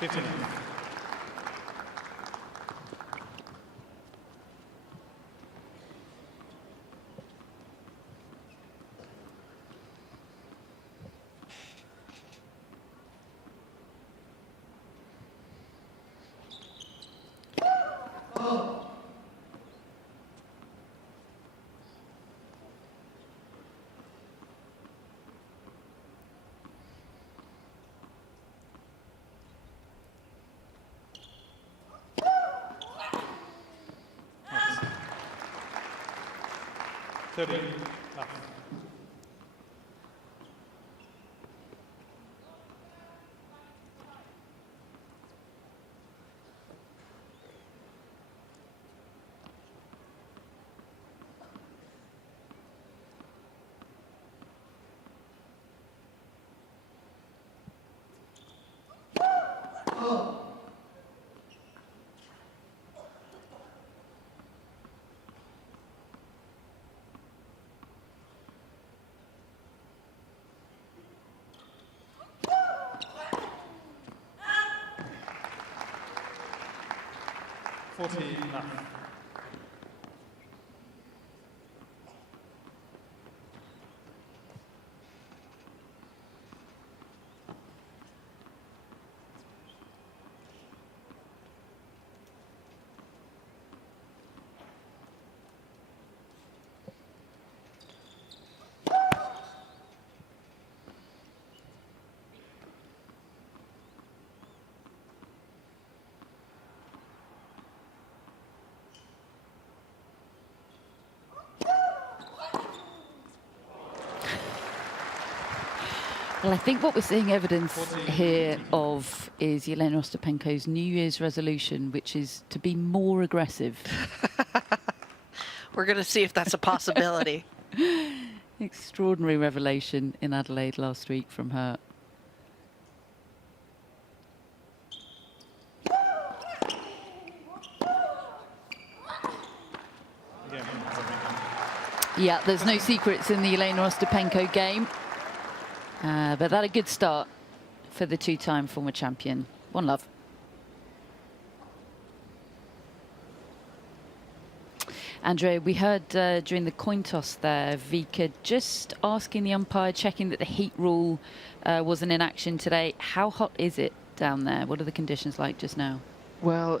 15. Well, I think what we're seeing evidence here of is Jelena Ostapenko's New Year's resolution, which is to be more aggressive. We're going to see if that's a possibility. Extraordinary revelation in Adelaide last week from her. Yeah, there's no secrets in the Jelena Ostapenko game. But that a good start for the two-time former champion. One love. Andrea, we heard during the coin toss there, Vika just asking the umpire, checking that the heat rule wasn't in action today. How hot is it down there? What are the conditions like just now? Well,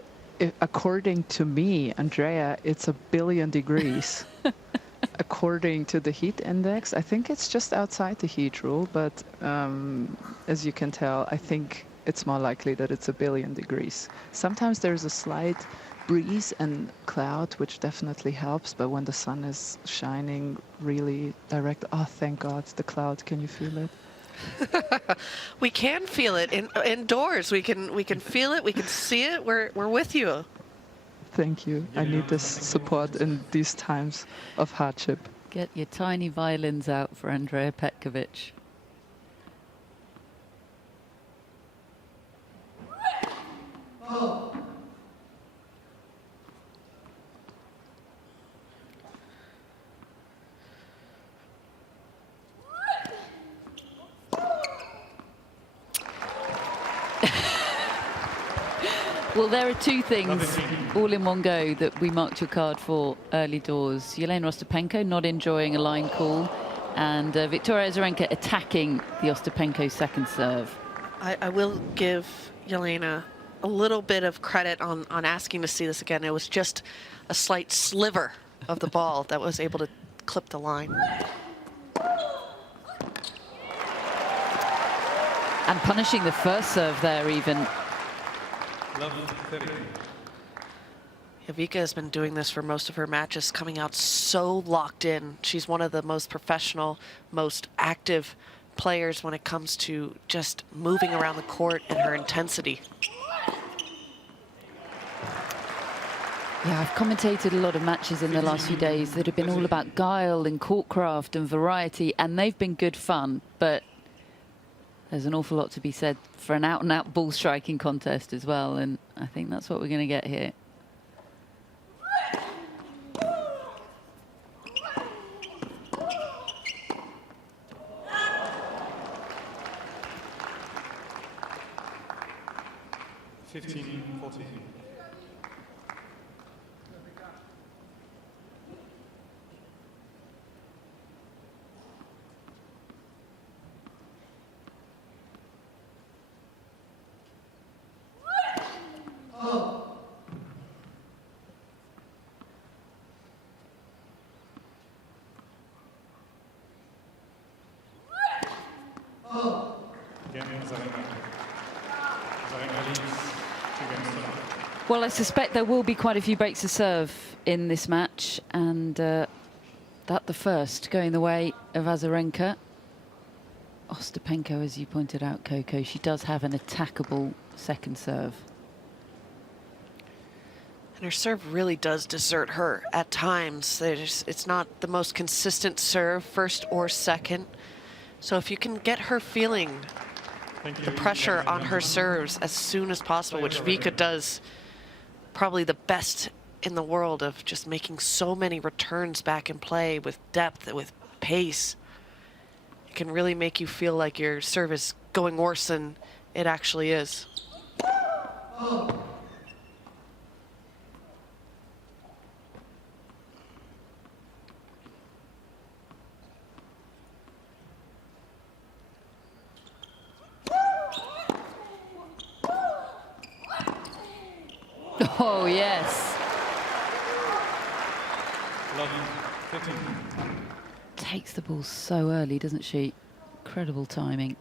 according to me, Andrea, it's 1 billion degrees. According to the heat index, I think it's just outside the heat rule, but as you can tell, I think it's more likely that it's 1 billion degrees. Sometimes there's a slight breeze and cloud, which definitely helps, but when the sun is shining really direct, oh, thank God, the cloud, can you feel it? We can feel it indoors. We can feel it. We can see it. We're with you. Thank you. I need this support in these times of hardship. Get your tiny violins out for Andrea Petkovic. Well, there are two things all in one go that we marked your card for early doors. Jelena Ostapenko not enjoying a line call, and Victoria Azarenka attacking the Ostapenko second serve. I will give Jelena a little bit of credit on asking to see this again. It was just a slight sliver of the ball that was able to clip the line. And punishing the first serve there even. Vika has been doing this for most of her matches, coming out so locked in. She's one of the most professional, most active players when it comes to just moving around the court and her intensity. Yeah, I've commentated a lot of matches in the last few days that have been all about guile and courtcraft and variety, and they've been good fun, but there's an awful lot to be said for an out-and-out ball striking contest as well, and I think that's what we're going to get here. 15-14. Well, I suspect there will be quite a few breaks of serve in this match, and that the first going the way of Azarenka. Ostapenko, as you pointed out, Coco, she does have an attackable second serve. And her serve really does desert her at times. It's not the most consistent serve, first or second. So if you can get her feeling the pressure on her serves as soon as possible, which Vika does probably the best in the world of just making so many returns back in play with depth, with pace, it can really make you feel like your serve is going worse than it actually is. Oh, yes. 15. Takes the ball so early, doesn't she? Incredible timing.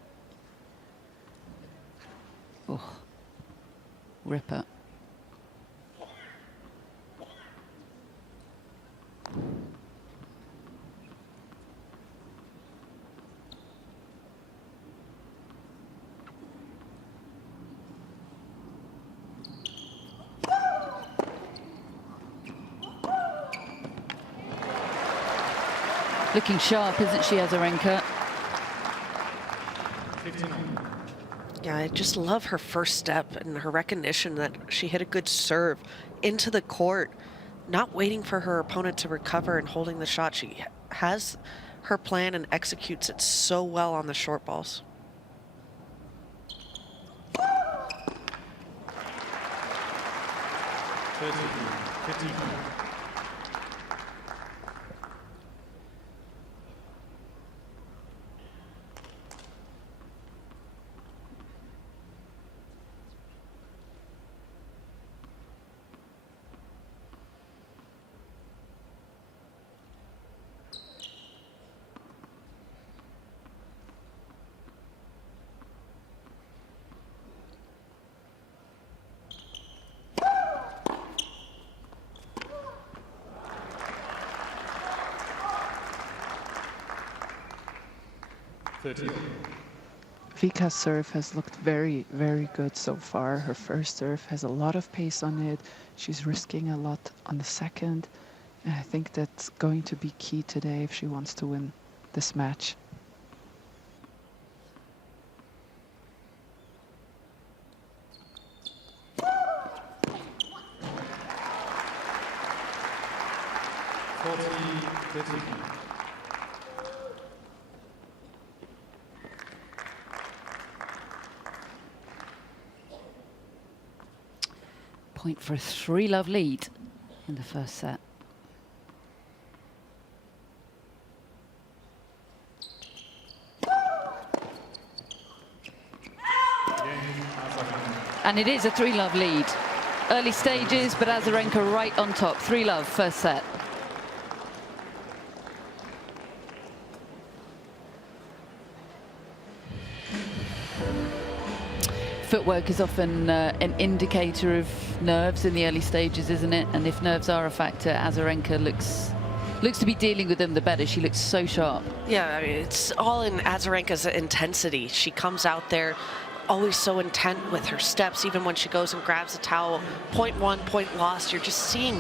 Oh, ripper. Looking sharp, isn't she, Azarenka? 15. Yeah, I just love her first step and her recognition that she hit a good serve into the court, not waiting for her opponent to recover and holding the shot. She has her plan and executes it so well on the short balls. 15. Vika's serve has looked very, very good so far. Her first serve has a lot of pace on it. She's risking a lot on the second. And I think that's going to be key today if she wants to win this match. Point for a 3-love lead in the first set. And it is a 3-love lead. Early stages, but Azarenka right on top. 3-love, first set. Footwork is often an indicator of nerves in the early stages, isn't it? And if nerves are a factor, Azarenka looks to be dealing with them the better. She looks so sharp. Yeah, I mean, it's all in Azarenka's intensity. She comes out there always so intent with her steps, even when she goes and grabs a towel. Point won, point lost. You're just seeing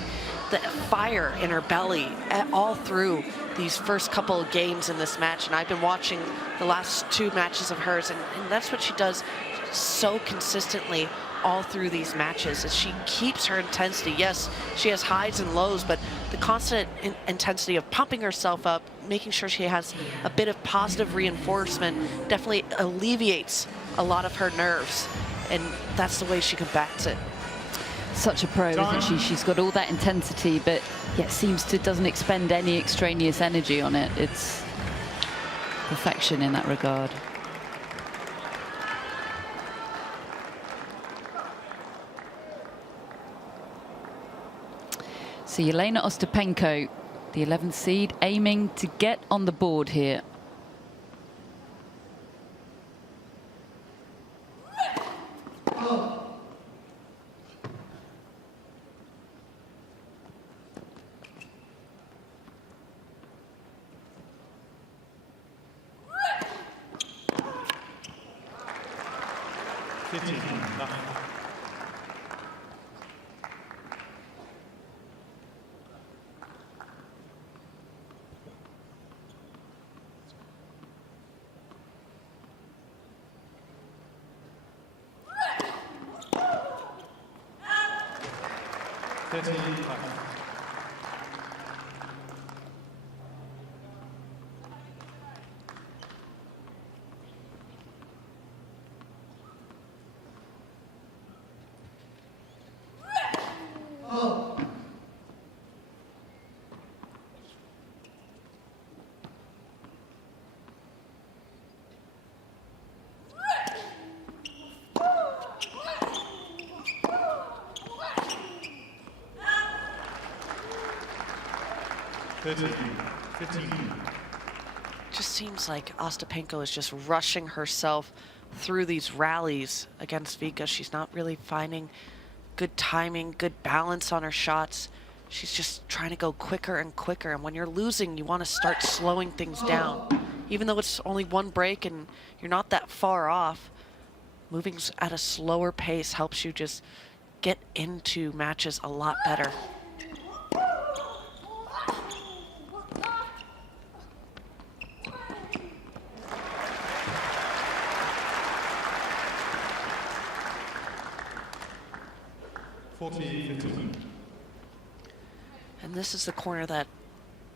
the fire in her belly all through these first couple of games in this match. And I've been watching the last 2 matches of hers, and that's what she does so consistently all through these matches, is she keeps her intensity. Yes, she has highs and lows, but the constant intensity of pumping herself up, making sure she has a bit of positive reinforcement, definitely alleviates a lot of her nerves. and that's the way she combats it. Such a pro, isn't she? She's got all that intensity, but yet seems to doesn't expend any extraneous energy on it. It's perfection in that regard. So Jelena Ostapenko, the 11th seed, aiming to get on the board here. Just seems like Ostapenko is just rushing herself through these rallies against Vika. She's not really finding good timing, good balance on her shots. She's just trying to go quicker and quicker. And when you're losing, you want to start slowing things down. Even though it's only one break and you're not that far off, moving at a slower pace helps you just get into matches a lot better. And this is the corner that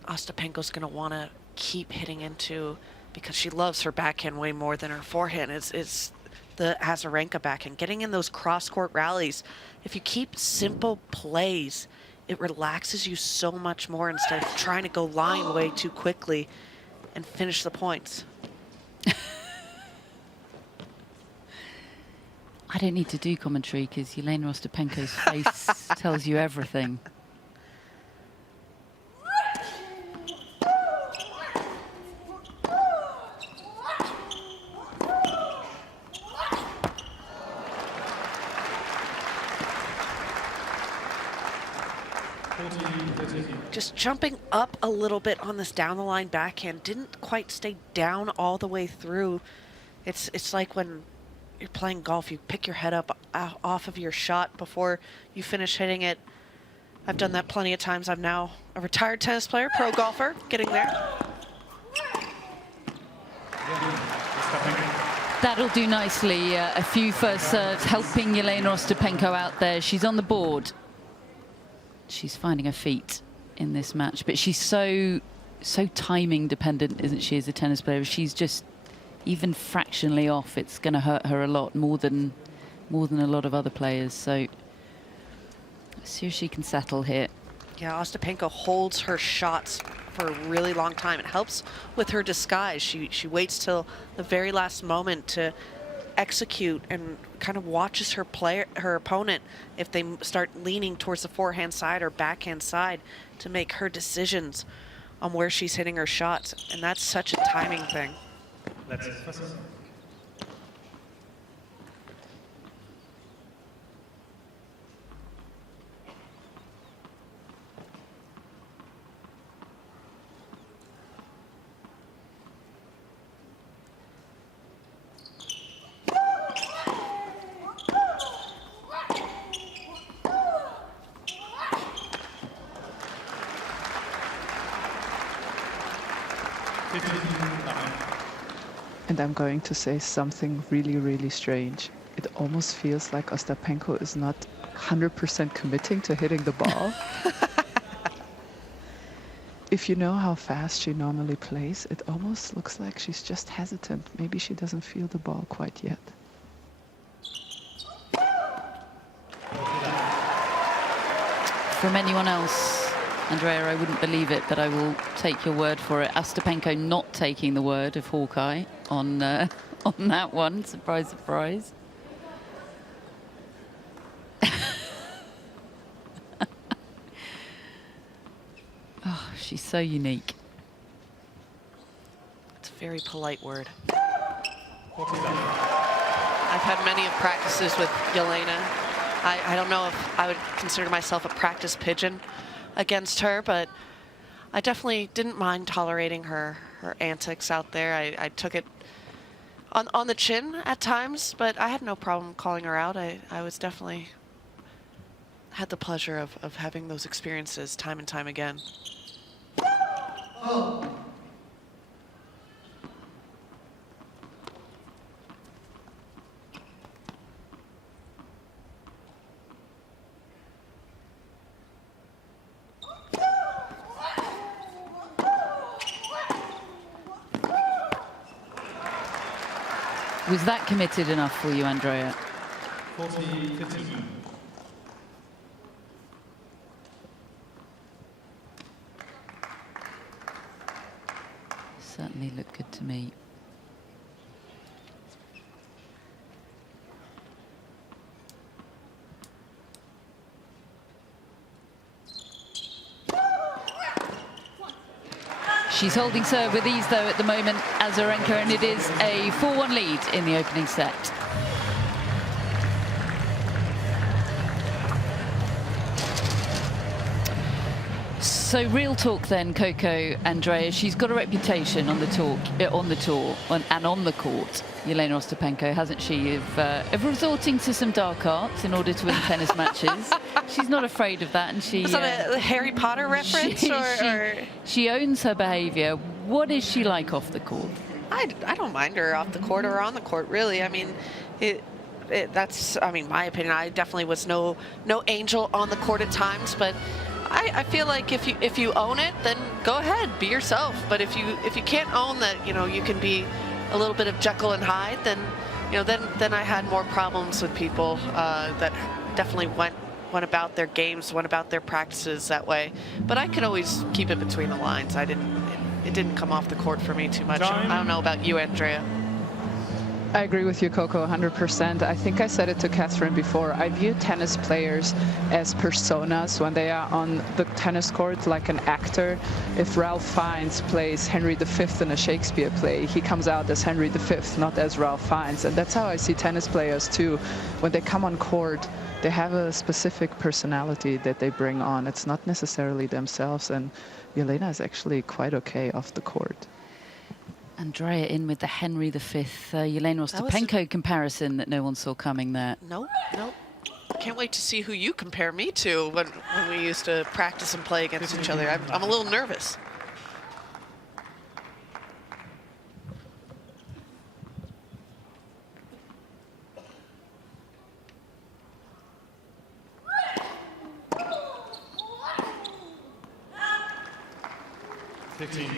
Ostapenko's going to want to keep hitting into because she loves her backhand way more than her forehand. It's the Azarenka backhand. Getting in those cross-court rallies, if you keep simple plays, it relaxes you so much more instead of trying to go line way too quickly and finish the points. I don't need to do commentary because Jelena Ostapenko's face tells you everything. Just jumping up a little bit on this down the line backhand, didn't quite stay down all the way through. It's like when you're playing golf, you pick your head up off of your shot before you finish hitting it. I've done that plenty of times. I'm now a retired tennis player, pro golfer, getting there. That'll do nicely. A few first serves helping Jelena Ostapenko out there. She's on the board. She's finding her feet in this match, but she's so timing dependent, isn't she, as a tennis player? She's just even fractionally off, it's going to hurt her a lot more than a lot of other players. So let's see if she can settle here. Yeah, Ostapenko holds her shots for a really long time. It helps with her disguise. She waits till the very last moment to execute and kind of watches her opponent if they start leaning towards the forehand side or backhand side to make her decisions on where she's hitting her shots. And that's such a timing thing. Let's And I'm going to say something really, really strange. It almost feels like Ostapenko is not 100% committing to hitting the ball. If you know how fast she normally plays, it almost looks like she's just hesitant. Maybe she doesn't feel the ball quite yet. from anyone else, Andrea, I wouldn't believe it, but I will take your word for it. Ostapenko not taking the word of Hawkeye on on that one. Surprise, surprise. Oh, she's so unique. It's a very polite word. 47. I've had many of practices with Jelena. I don't know if I would consider myself a practice pigeon against her, but I definitely didn't mind tolerating her antics out there. I took it on the chin at times, but I had no problem calling her out. I was definitely had the pleasure of having those experiences time and time again. Was that committed enough for you, Andrea? 40-15. Certainly looked good to me. She's holding serve with ease, though, at the moment, Azarenka, and it is a 4-1 lead in the opening set. So real talk then, Coco, Andrea. She's got a reputation on the tour and on the court, Jelena Ostapenko, hasn't she, of resorting to some dark arts in order to win tennis matches. She's not afraid of that, and she. Is that a Harry Potter reference? She owns her behaviour. What is she like off the court? I don't mind her off the court or on the court, really. I mean, that's, I mean, my opinion. I definitely was no angel on the court at times, but I feel like if you own it, then go ahead, be yourself. But if you can't own that, you know, you can be a little bit of Jekyll and Hyde, then, you know, then I had more problems with people that definitely went about their games, went about their practices that way. But I could always keep it between the lines. It didn't come off the court for me too much. Time. I don't know about you, Andrea. I agree with you, Coco, 100%. I think I said it to Catherine before. I view tennis players as personas when they are on the tennis court, like an actor. If Ralph Fiennes plays Henry V in a Shakespeare play, he comes out as Henry V, not as Ralph Fiennes. And that's how I see tennis players too. When they come on court, they have a specific personality that they bring on. It's not necessarily themselves. And Jelena is actually quite okay off the court. Andrea in with the Henry V, Jelena Ostapenko comparison that no one saw coming there. Nope. Can't wait to see who you compare me to when we used to practice and play against each other. I'm a little nervous.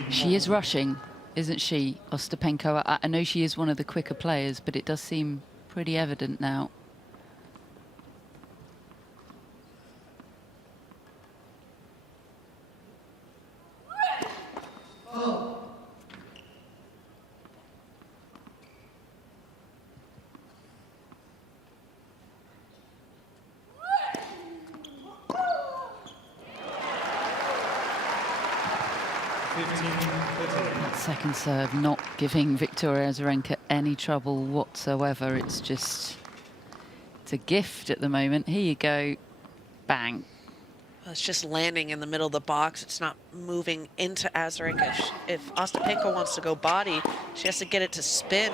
She is rushing, isn't she, Ostapenko? I know she is one of the quicker players, but it does seem pretty evident now. That second serve not giving Victoria Azarenka any trouble whatsoever. It's a gift at the moment. Here you go. Bang. Well, it's just landing in the middle of the box. It's not moving into Azarenka. If Ostapenko wants to go body, she has to get it to spin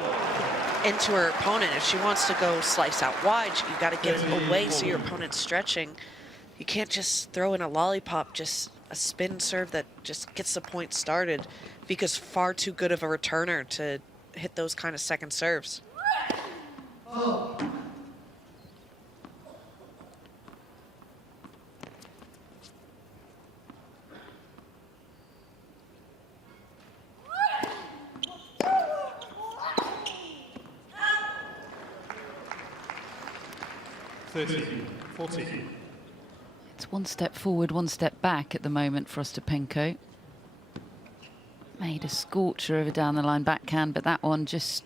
into her opponent. If she wants to go slice out wide, you got to get it away so your opponent's stretching. You can't just throw in a lollipop, just a spin serve that just gets the point started. Vika's far too good of a returner to hit those kind of second serves. It's one step forward, one step back at the moment for Ostapenko. Made a scorcher of a down the line backhand, but that one just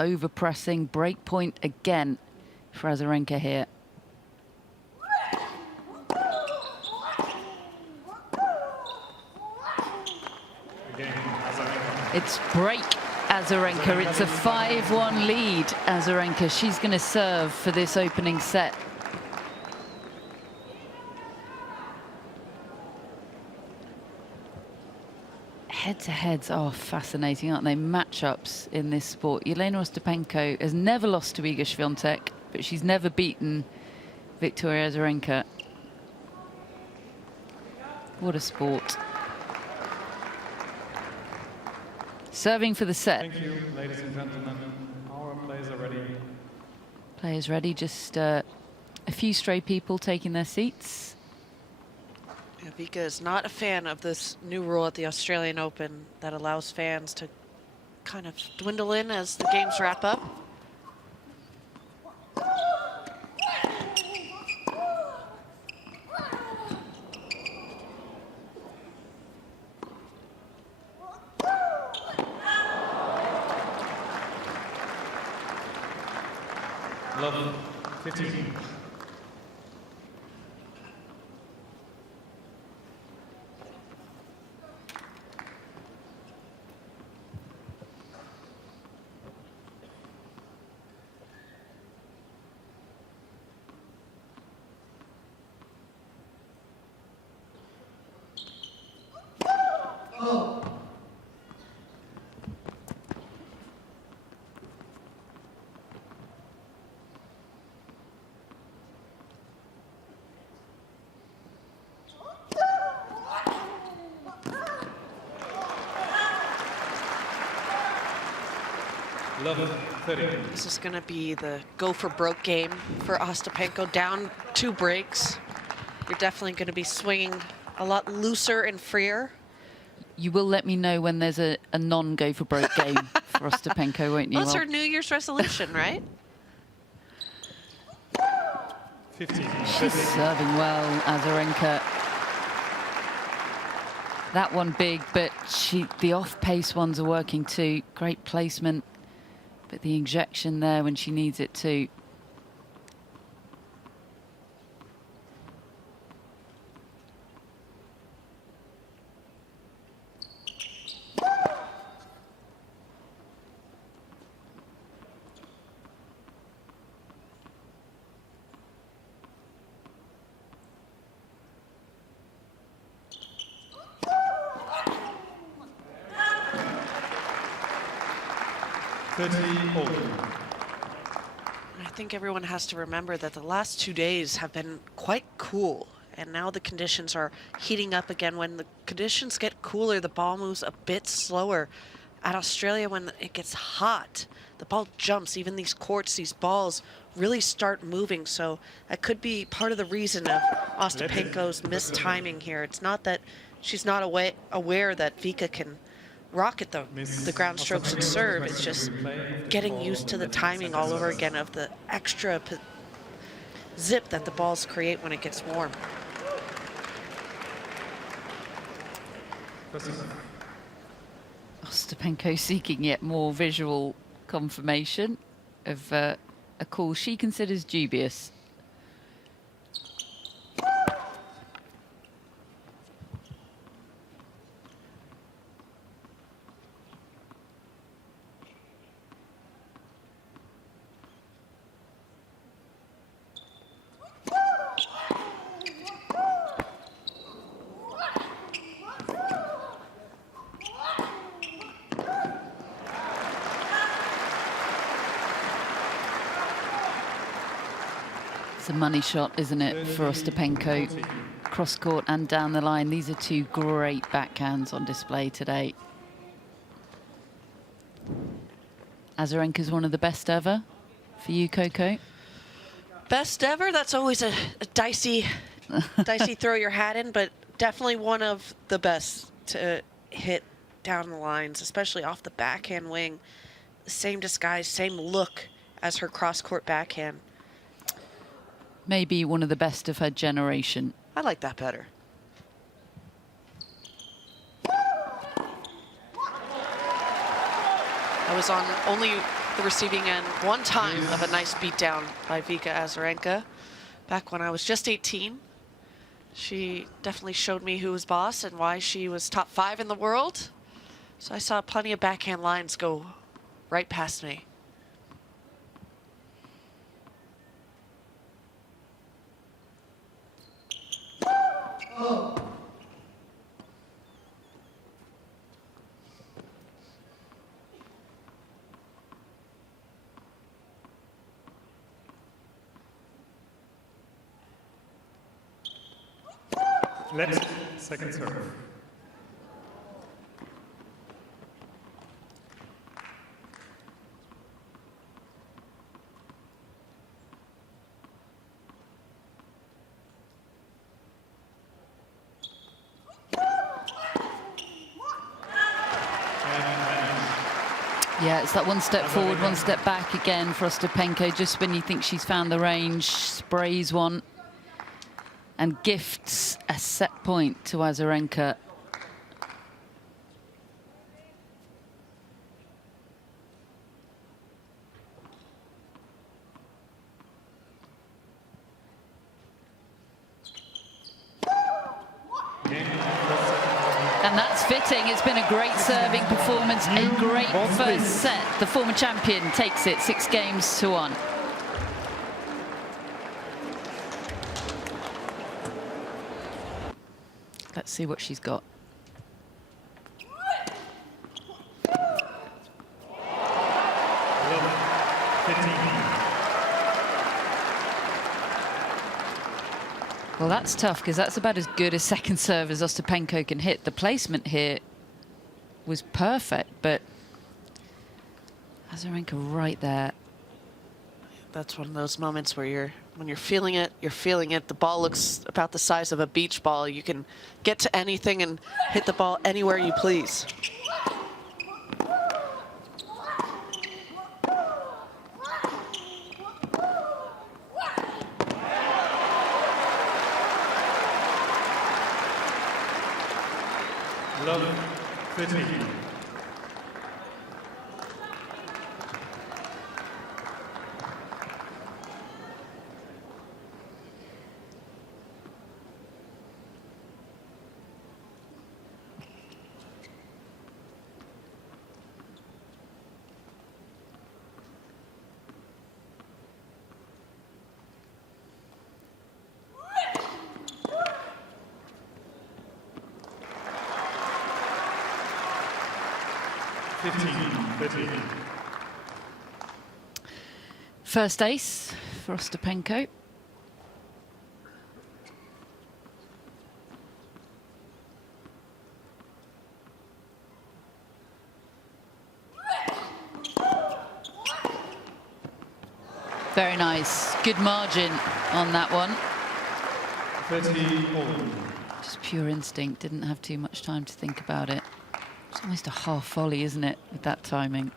over pressing. Break point again for Azarenka here. It's break Azarenka. It's a 5-1 lead, Azarenka. She's going to serve for this opening set. Head-to-heads are fascinating, aren't they? Matchups in this sport. Jelena Ostapenko has never lost to Iga Swiatek, but she's never beaten Victoria Azarenka. What a sport. Serving for the set. Thank you, ladies and gentlemen. Our players are ready. Players ready, just a few stray people taking their seats. Yeah, Vika is not a fan of this new rule at the Australian Open that allows fans to kind of dwindle in as the games wrap up. Love 15. Love 30. This is going to be the go for broke game for Ostapenko. Down 2 breaks. You're definitely going to be swinging a lot looser and freer. You will let me know when there's a non-go for broke game for Ostapenko, won't you? Well, that's her New Year's resolution, right? 15. She's serving well, Azarenka. That one big, but the off-pace ones are working too. Great placement, but the injection there when she needs it too. I think everyone has to remember that the last 2 days have been quite cool, and now the conditions are heating up again. When the conditions get cooler, the ball moves a bit slower. At Australia, when it gets hot, the ball jumps. Even these courts, these balls really start moving, so that could be part of the reason of Ostapenko's mistiming here. It's not that she's not aware that Vika can rocket the ground strokes and serve. It's just getting used to the timing all over again of the extra zip that the balls create when it gets warm. Ostapenko seeking yet more visual confirmation of a call she considers dubious. It's a money shot, isn't it, for Ostapenko? Cross court and down the line. These are 2 great backhands on display today. Azarenka's one of the best ever for you, Coco? Best ever? That's always a dicey throw your hat in, but definitely one of the best to hit down the lines, especially off the backhand wing. Same disguise, same look as her cross-court backhand. Maybe one of the best of her generation. I like that better. I was on only the receiving end one time of a nice beatdown by Victoria Azarenka back when I was just 18. She definitely showed me who was boss and why she was top 5 in the world. So I saw plenty of backhand lines go right past me. Left, second serve. Yeah, it's that one step forward, one step back again for Ostapenko. Just when you think she's found the range, sprays one and gifts a set point to Azarenka. And that's fitting. It's been a great serving performance, a great first set. The former champion takes it 6-1. Let's see what she's got. Well, that's tough because that's about as good a second serve as Ostapenko can hit. The placement here was perfect, but Azarenka right there. That's one of those moments where when you're feeling it, you're feeling it. The ball looks about the size of a beach ball. You can get to anything and hit the ball anywhere you please. Love 13. First ace for Ostapenko. Very nice. Good margin on that one. 30 all. Just pure instinct. Didn't have too much time to think about it. It's almost a half volley, isn't it, with that timing?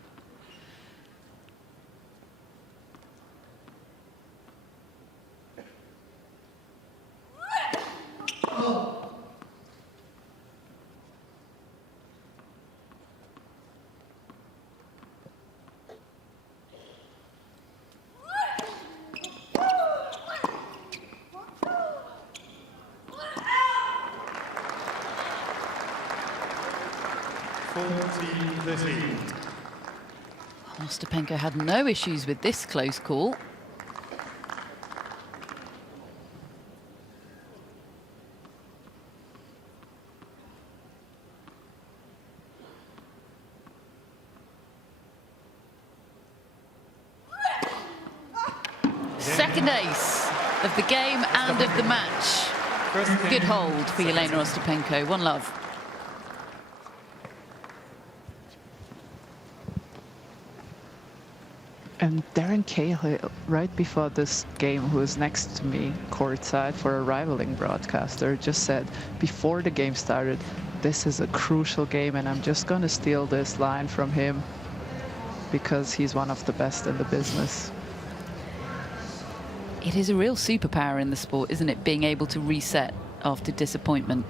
Ostapenko had no issues with this close call. Second ace of the game and of the match. Good hold for Jelena Ostapenko. 1-love. And Darren Cahill, right before this game, who was next to me courtside for a rivaling broadcaster, just said before the game started, this is a crucial game and I'm just going to steal this line from him because he's one of the best in the business. It is a real superpower in the sport, isn't it? Being able to reset after disappointment.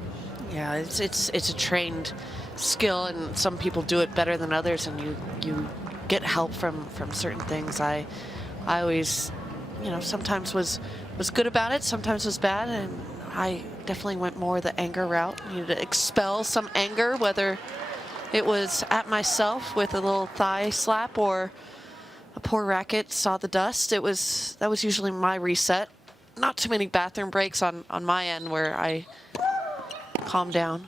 Yeah, it's a trained skill, and some people do it better than others, and you get help from certain things. I always, you know, sometimes was good about it, sometimes was bad, and I definitely went more the anger route. Needed to expel some anger, whether it was at myself with a little thigh slap or a poor racket saw the dust. That was usually my reset. Not too many bathroom breaks on my end where I calm down.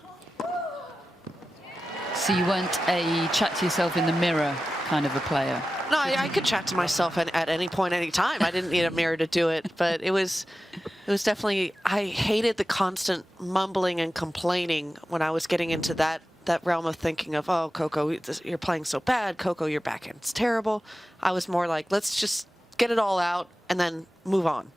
So you weren't a chat to yourself in the mirror kind of a player? No, I could chat to myself at any point, any time. I didn't need a mirror to do it, but it was definitely, I hated the constant mumbling and complaining when I was getting into that realm of thinking of, oh, Coco, you're playing so bad. Coco, your backhand's terrible. I was more like, let's just get it all out and then move on.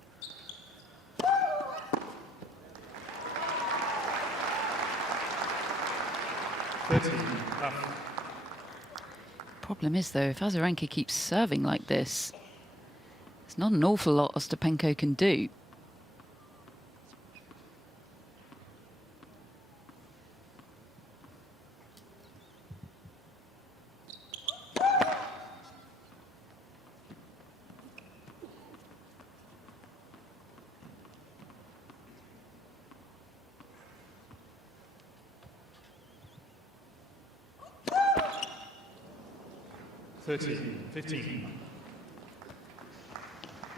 Problem is, though, if Azarenka keeps serving like this, there's not an awful lot Ostapenko can do.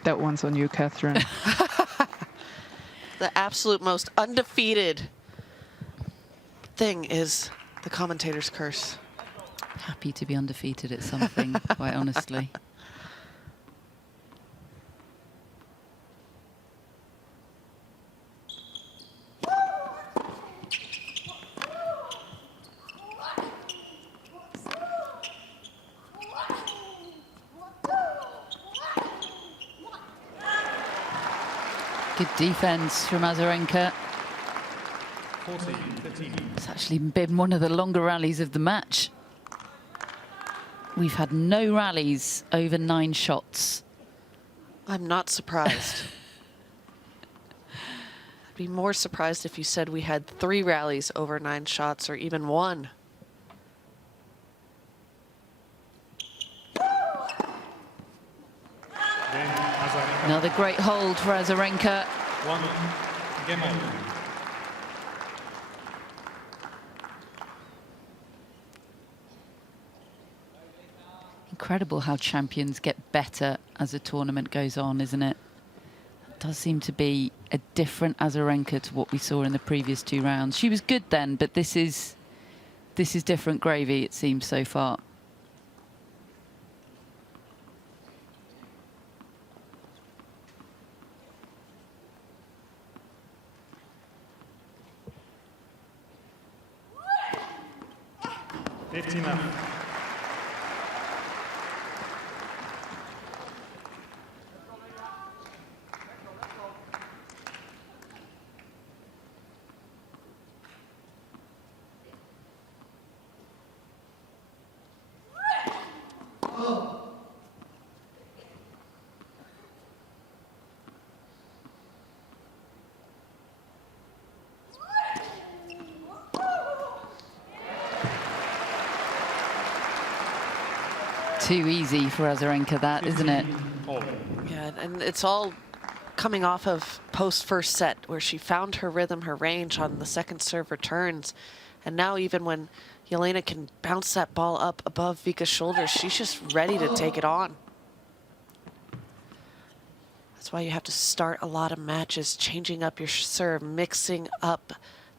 That one's on you, Catherine. The absolute most undefeated thing is the commentator's curse. Happy to be undefeated at something, quite honestly. Good defense from Azarenka. 40-15. It's actually been one of the longer rallies of the match. We've had no rallies over 9 shots. I'm not surprised. I'd be more surprised if you said we had 3 rallies over 9 shots or even 1. Another great hold for Azarenka. 1 game over. Incredible how champions get better as the tournament goes on, isn't it? It does seem to be a different Azarenka to what we saw in the previous 2 rounds. She was good then, but this is different gravy, it seems, so far. Too easy for Azarenka, that, isn't it? Yeah, and it's all coming off of post-first set, where she found her rhythm, her range on the second serve returns. And now even when Jelena can bounce that ball up above Vika's shoulders, she's just ready to take it on. That's why you have to start a lot of matches, changing up your serve, mixing up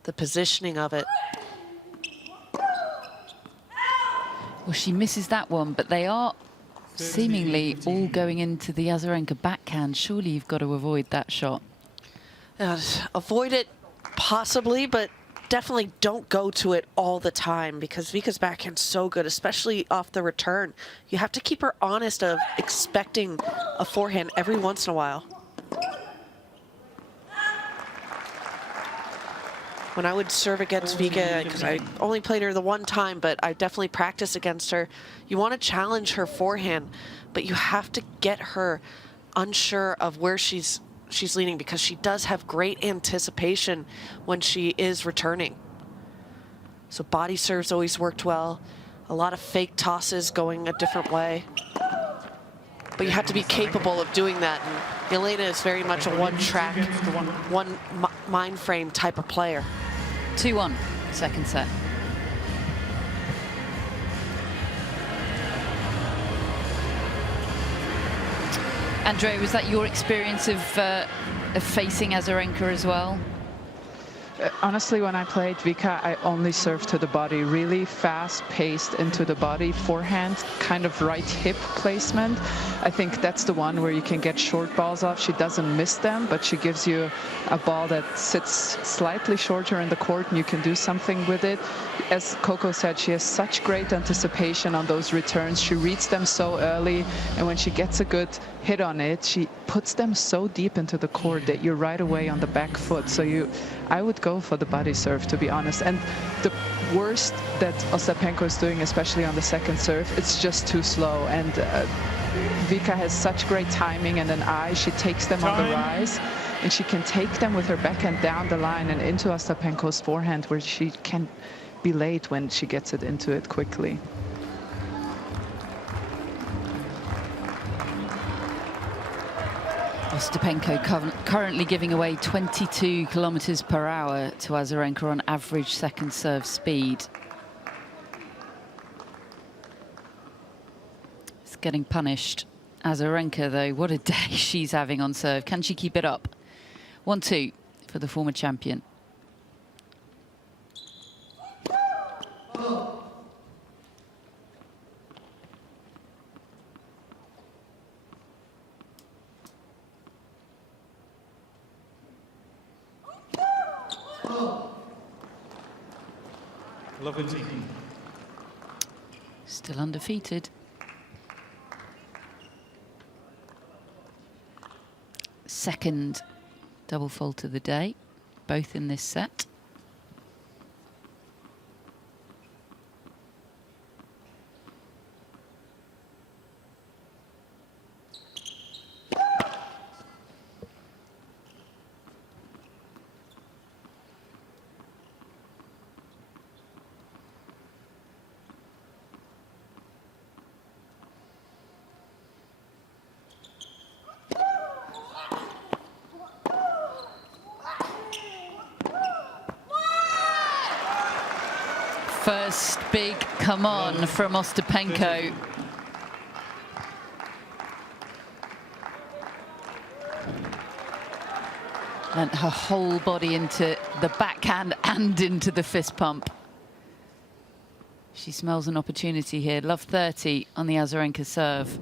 the positioning of it. Well, she misses that one, but they are seemingly all going into the Azarenka backhand. Surely you've got to avoid that shot. Avoid it possibly, but definitely don't go to it all the time, because Vika's backhand's so good, especially off the return. You have to keep her honest of expecting a forehand every once in a while. When I would serve against Vika, because I only played her the 1 time, but I definitely practiced against her, you want to challenge her forehand, but you have to get her unsure of where she's she's leaning, because she does have great anticipation when she is returning. So body serves always worked well. A lot of fake tosses going a different way. But you have to be capable of doing that. And Jelena is very much a one-track, one mind frame type of player. 2-1, second set. Andrea, was that your experience of facing Azarenka as well? Honestly, when I played Vika, I only served to the body, really fast-paced into the body, forehand, kind of right hip placement. I think that's the one where you can get short balls off. She doesn't miss them, but she gives you a ball that sits slightly shorter in the court, and you can do something with it. As Coco said, she has such great anticipation on those returns. She reads them so early, and when she gets a good hit on it, she puts them so deep into the court that you're right away on the back foot. So I would go for the body serve, to be honest. And the worst that Ostapenko is doing, especially on the second serve, it's just too slow. And Vika has such great timing and an eye. She takes them on the rise, and she can take them with her backhand down the line and into Ostapenko's forehand, where she can be late when she gets it into it quickly. Ostapenko currently giving away 22 kilometers per hour to Azarenka on average second serve speed. It's getting punished. Azarenka, though, what a day she's having on serve. Can she keep it up? 1-2 for the former champion. Still undefeated. Second double fault of the day, both in this set. First big come on from Ostapenko. And her whole body into the backhand and into the fist pump. She smells an opportunity here. Love 30 on the Azarenka serve.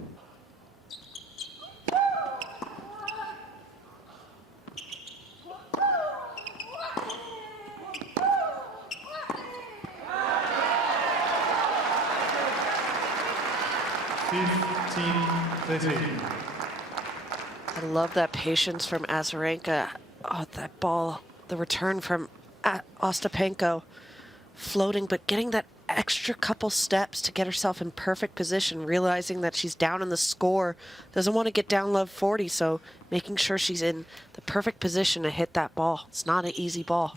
I love that patience from Azarenka. Oh, that ball, the return from Ostapenko, floating, but getting that extra couple steps to get herself in perfect position, realizing that she's down in the score, doesn't want to get down love 40, so making sure she's in the perfect position to hit that ball. It's not an easy ball.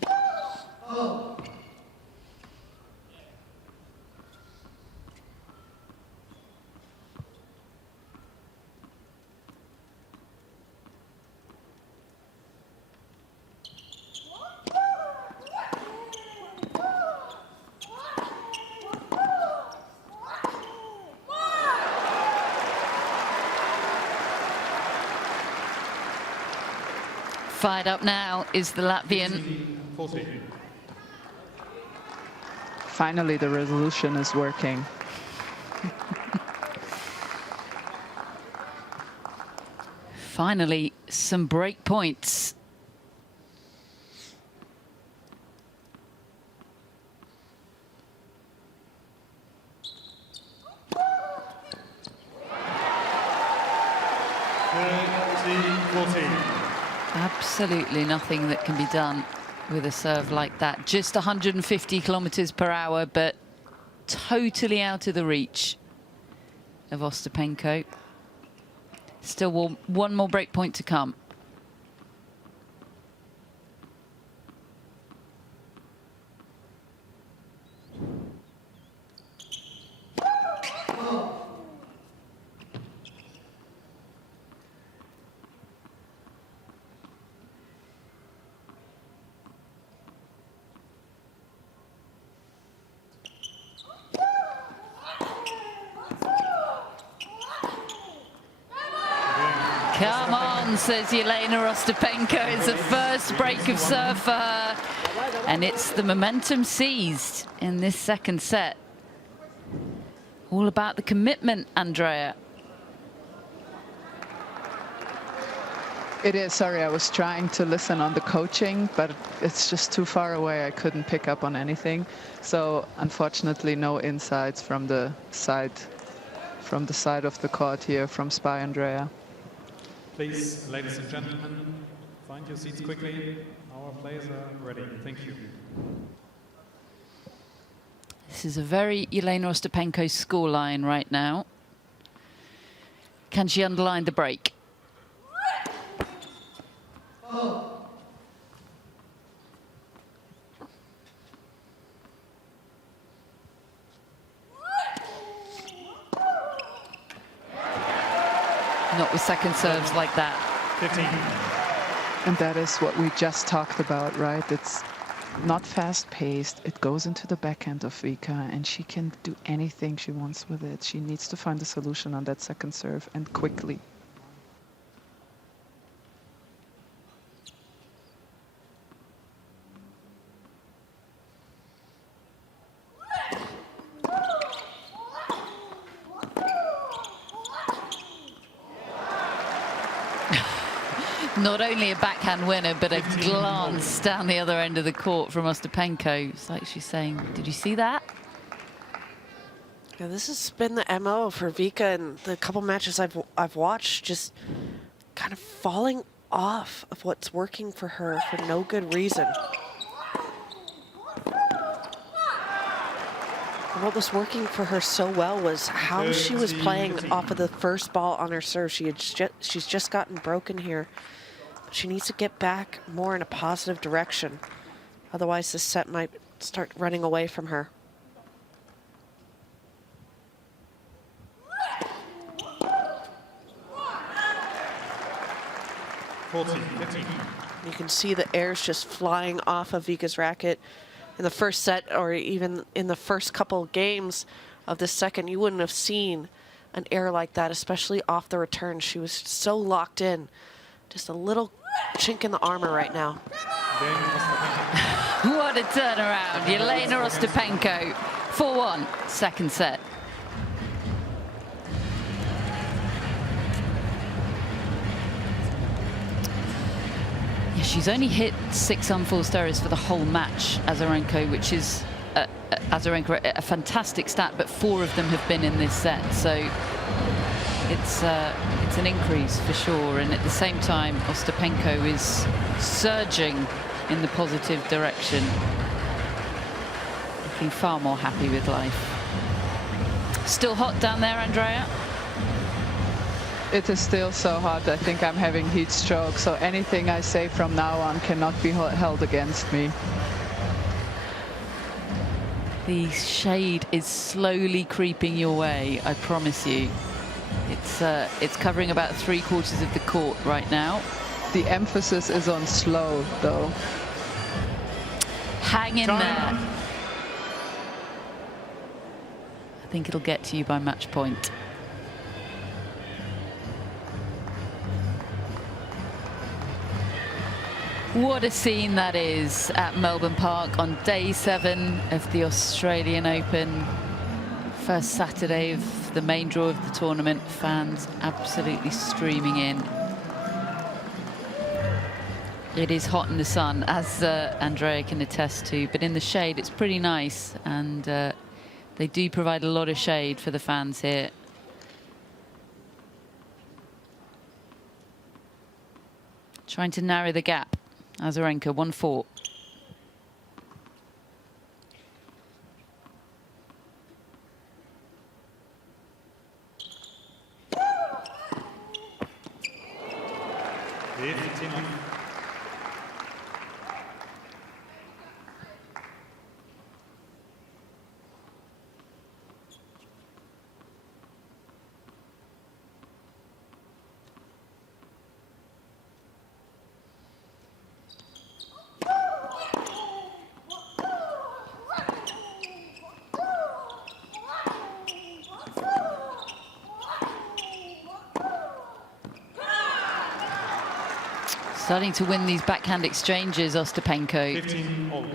Fired up now is the Latvian. Finally, the resolution is working. Finally, some break points. Absolutely nothing that can be done with a serve like that. Just 150 kilometers per hour, but totally out of the reach of Ostapenko. Still one more break point to come. Come on, says Jelena Ostapenko. It's the first break of serve for her. And it's the momentum seized in this second set. All about the commitment, Andrea. It is. Sorry, I was trying to listen on the coaching, but it's just too far away. I couldn't pick up on anything. So unfortunately, no insights from the side of the court here from Spy Andrea. Please, ladies and gentlemen, find your seats quickly. Our players are ready. Thank you. This is a very Jelena Ostapenko scoreline right now. Can she underline the break? Not with second serves like that. 15. And that is what we just talked about, right? It's not fast-paced. It goes into the backhand of Vika, and she can do anything she wants with it. She needs to find a solution on that second serve, and quickly. Not only a backhand winner, but a glance down the other end of the court from Ostapenko. It's like she's saying, did you see that? Yeah, this has been the MO for Vika in the couple matches I've watched, just kind of falling off of what's working for her for no good reason. And what was working for her so well was how she was playing off of the first ball on her serve. She's just gotten broken here. She needs to get back more in a positive direction. Otherwise, this set might start running away from her. You can see the airs just flying off of Vika's racket. In the first set, or even in the first couple games of this second, you wouldn't have seen an air like that, especially off the return. She was so locked in. Just a little chink in the armor right now. What a turnaround. Jelena Ostapenko, 4-1, second set. Yeah, she's only hit 6 unforced errors for the whole match, Azarenka, which is a fantastic stat, but 4 of them have been in this set. So it's an increase for sure, and at the same time Ostapenko is surging in the positive direction, looking far more happy with life. Still hot down there, Andrea? It is still so hot. I think I'm having heat stroke, so anything I say from now on cannot be held against me. The shade is slowly creeping your way, I promise you. It's covering about 3/4 of the court right now. The emphasis is on slow, though. Hang in there. I think it'll get to you by match point. What a scene that is at Melbourne Park on day 7 of the Australian Open. First Saturday of the main draw of the tournament. Fans absolutely streaming in. It is hot in the sun, as Andrea can attest to, but in the shade it's pretty nice, and they do provide a lot of shade for the fans here. Trying to narrow the gap. Azarenka 1-4. Starting to win these backhand exchanges, Ostapenko. 15 all.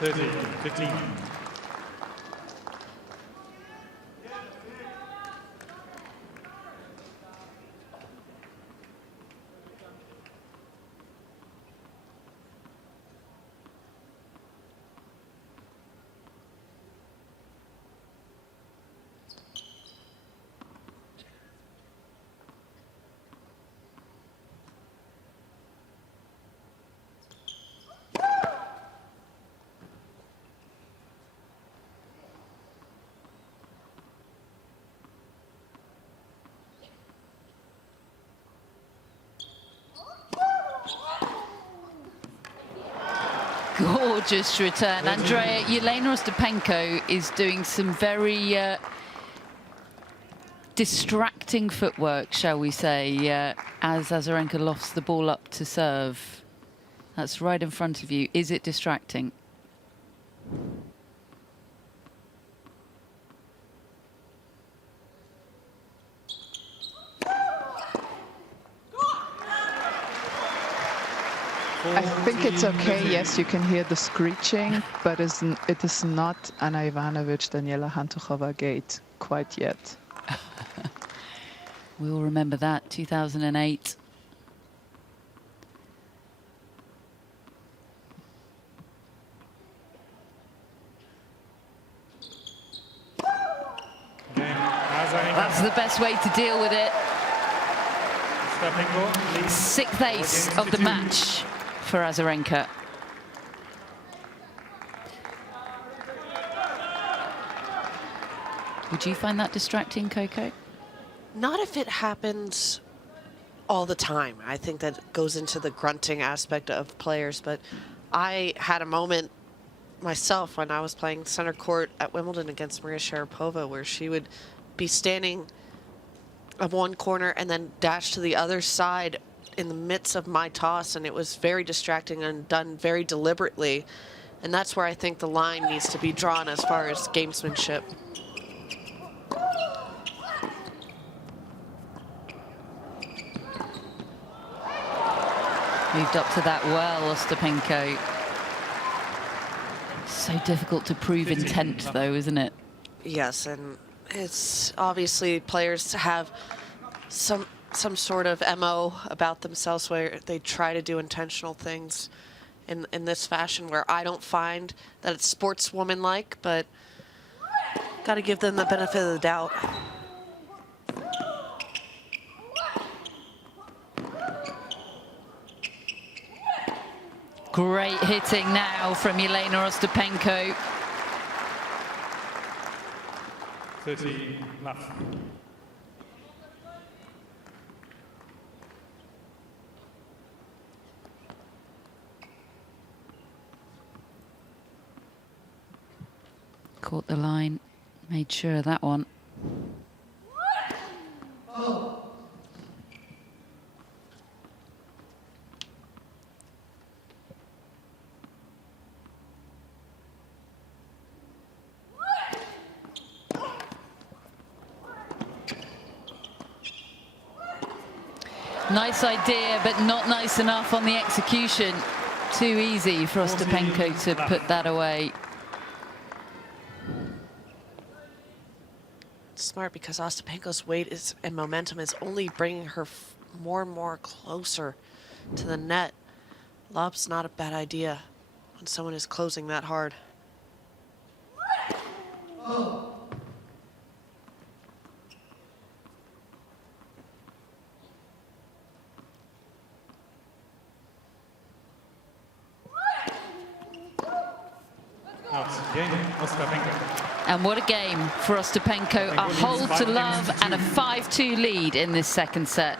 Thirty, 15. Gorgeous return. Jelena Ostapenko is doing some very distracting footwork, shall we say, as Azarenka lofts the ball up to serve. That's right in front of you. Is it distracting? I think it's okay. Yes, you can hear the screeching, but it is not Anna Ivanovic, Daniela Hantuchova gate quite yet. We all remember that, 2008. That's the best way to deal with it. Sixth ace of the match for Azarenka. Would you find that distracting, Coco? Not if it happens all the time. I think that goes into the grunting aspect of players, but I had a moment myself when I was playing center court at Wimbledon against Maria Sharapova, where she would be standing of one corner and then dash to the other side in the midst of my toss, and it was very distracting and done very deliberately. And that's where I think the line needs to be drawn as far as gamesmanship. Moved up to that well, Ostapenko. So difficult to prove intent, though, isn't it? Yes, and it's obviously players have some sort of MO about themselves where they try to do intentional things in this fashion, where I don't find that it's sportswoman-like, but got to give them the benefit of the doubt. Great hitting now from Jelena Ostapenko. 30 left. Caught the line, made sure of that one. Nice idea, but not nice enough on the execution. Too easy for Ostapenko to put that away. Smart, because Ostapenko's weight and momentum is only bringing her more and more closer to the net. Lob's not a bad idea when someone is closing that hard. And what a game for Ostapenko. A hold to love and a 5-2 lead in this second set.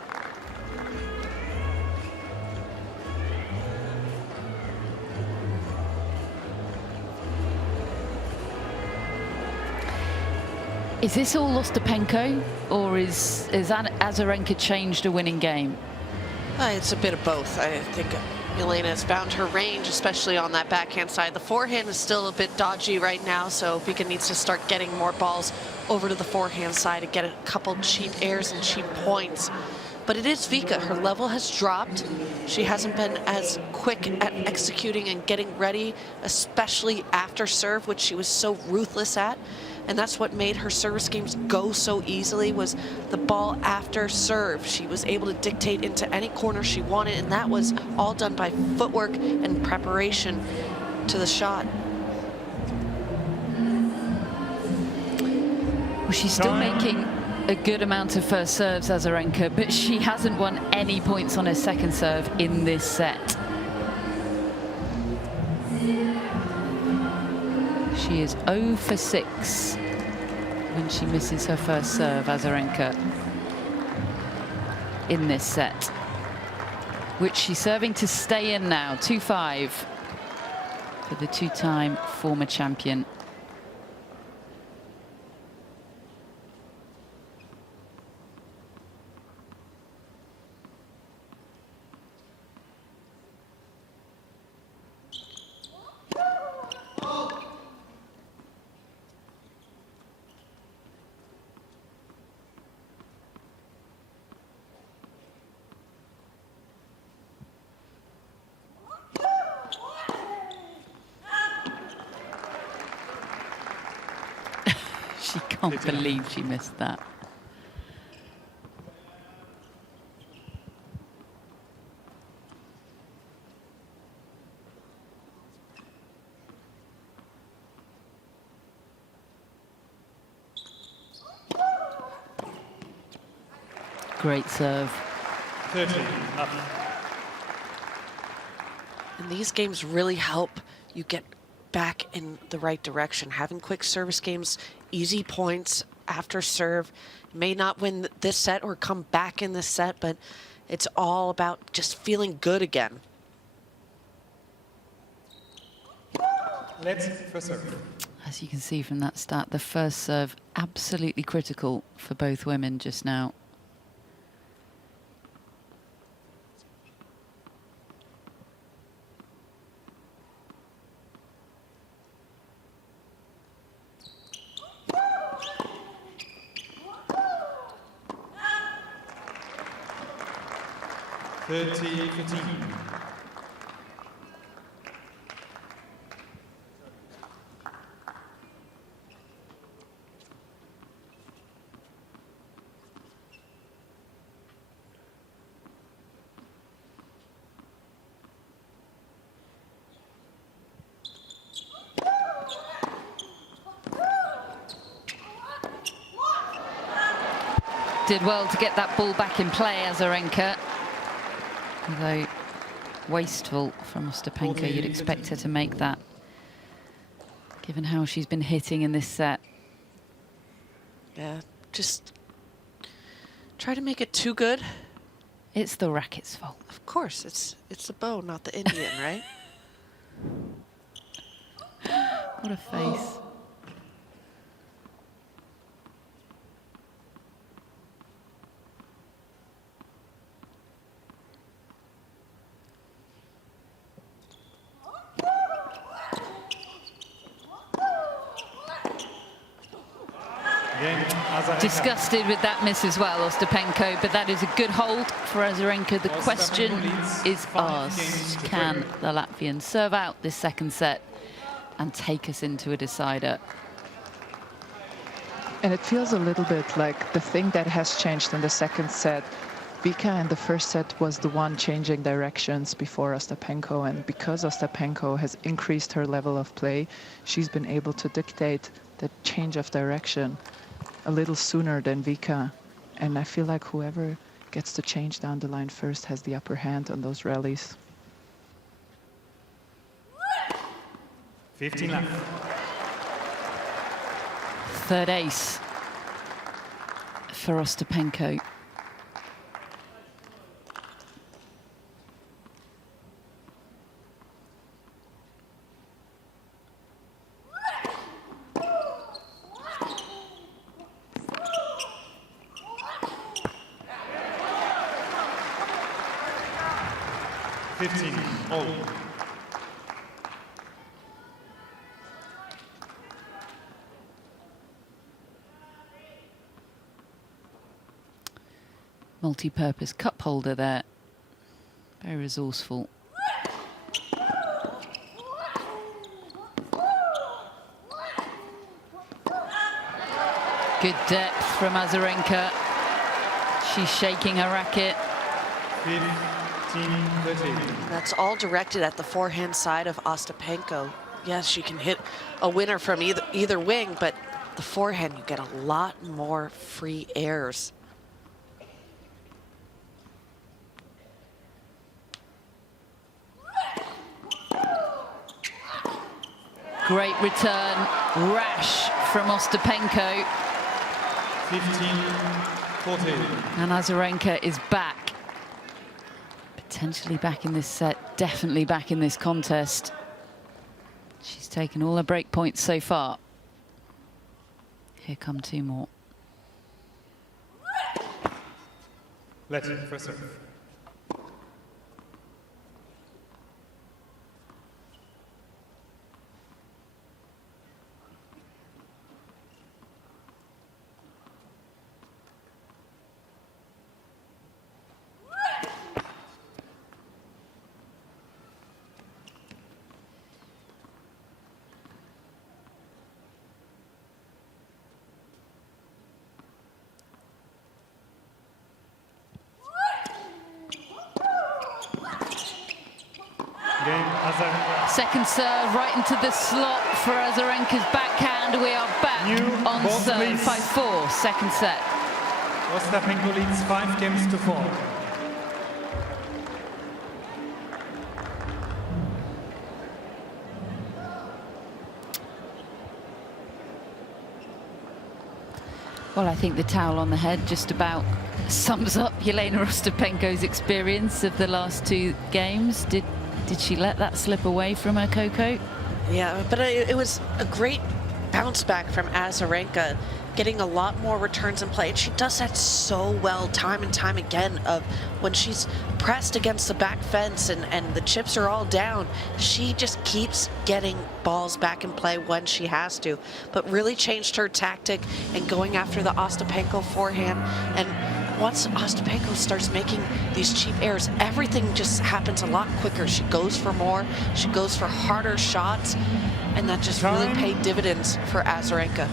Is this all Ostapenko, or is Azarenka changed a winning game? It's a bit of both. I think Jelena has found her range, especially on that backhand side. The forehand is still a bit dodgy right now, so Vika needs to start getting more balls over to the forehand side to get a couple cheap airs and cheap points. But it is Vika. Her level has dropped. She hasn't been as quick at executing and getting ready, especially after serve, which she was so ruthless at. And that's what made her service games go so easily, was the ball after serve. She was able to dictate into any corner she wanted, and that was all done by footwork and preparation to the shot. Well, she's still making a good amount of first serves, Azarenka, but she hasn't won any points on her second serve in this set. She is 0 for 6 when she misses her first serve, Azarenka, in this set, which she's serving to stay in now, 2-5 for the two-time former champion. She can't believe she missed that. Great serve. 30 up. And these games really help you get back in the right direction. Having quick service games, easy points after serve. May not win this set or come back in this set, but it's all about just feeling good again. Let's first serve. As you can see from that stat, the first serve absolutely critical for both women just now. Did well to get that ball back in play, Azarenka. Although wasteful from Ostapenko, you'd expect her to make that, given how she's been hitting in this set. Yeah, just try to make it too good. It's the racket's fault. Of course, it's the bow, not the Indian, right? What a face. Disgusted with that miss as well, Ostapenko, but that is a good hold for Azarenka. The question is asked, can the Latvian serve out this second set and take us into a decider? And it feels a little bit like the thing that has changed in the second set. Vika in the first set was the one changing directions before Ostapenko, and because Ostapenko has increased her level of play, she's been able to dictate the change of direction a little sooner than Vika. And I feel like whoever gets to change down the line first has the upper hand on those rallies. 15 left. Third ace for Ostapenko. 15 all. Multi-purpose cup holder there. Very resourceful. Good depth from Azarenka. She's shaking her racket. 15-13. That's all directed at the forehand side of Ostapenko. Yes, she can hit a winner from either wing, but the forehand, you get a lot more free airs. Great return, rash from Ostapenko. 15-14. And Azarenka is back. Potentially back in this set, definitely back in this contest. She's taken all her break points so far. Here come two more. Let it first serve. Second serve right into the slot for Azarenka's backhand. We are back on serve. 5-4, second set. Ostapenko leads 5-4. Well, I think the towel on the head just about sums up Jelena Ostapenko's experience of the last two games. Did she let that slip away from her Coco? Yeah, but it was a great bounce back from Azarenka, getting a lot more returns in play. And she does that so well time and time again, of when she's pressed against the back fence and the chips are all down, she just keeps getting balls back in play when she has to. But really changed her tactic and going after the Ostapenko forehand. And once Ostapenko starts making these cheap errors, everything just happens a lot quicker. She goes for more, she goes for harder shots, and that just really paid dividends for Azarenka.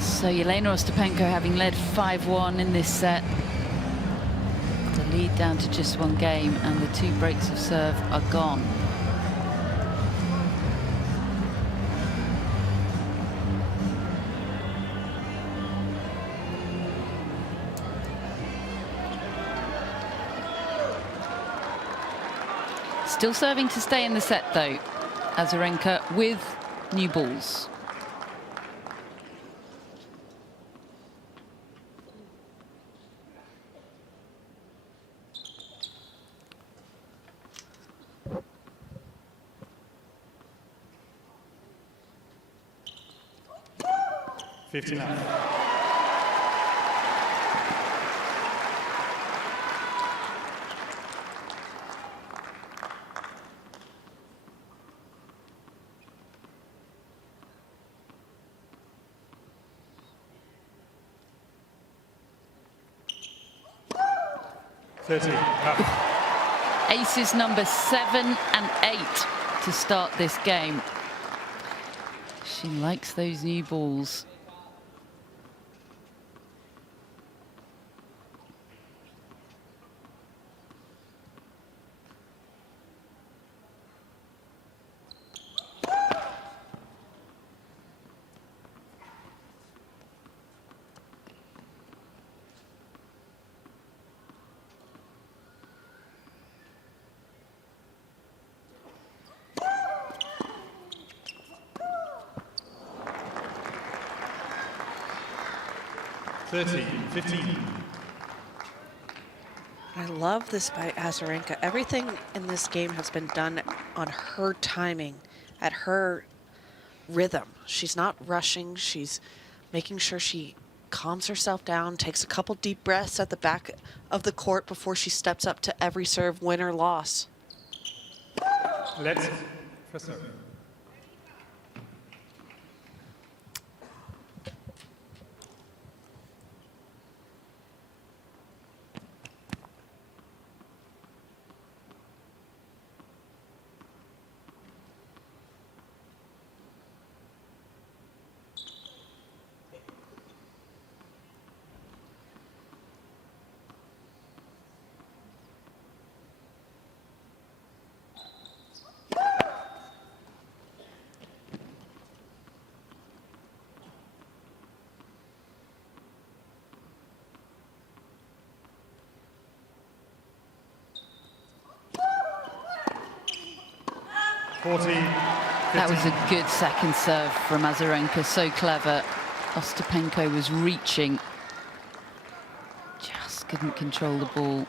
So Jelena Ostapenko, having led 5-1 in this set, the lead down to just one game, and the two breaks of serve are gone. Still serving to stay in the set though, Azarenka with new balls. Aces number 7 and 8 to start this game. She likes those new balls. I love this by Azarenka. Everything in this game has been done on her timing, at her rhythm. She's not rushing. She's making sure she calms herself down, takes a couple deep breaths at the back of the court before she steps up to every serve, win or loss. Let's for serve. That was a good second serve from Azarenka, so clever. Ostapenko was reaching, just couldn't control the ball.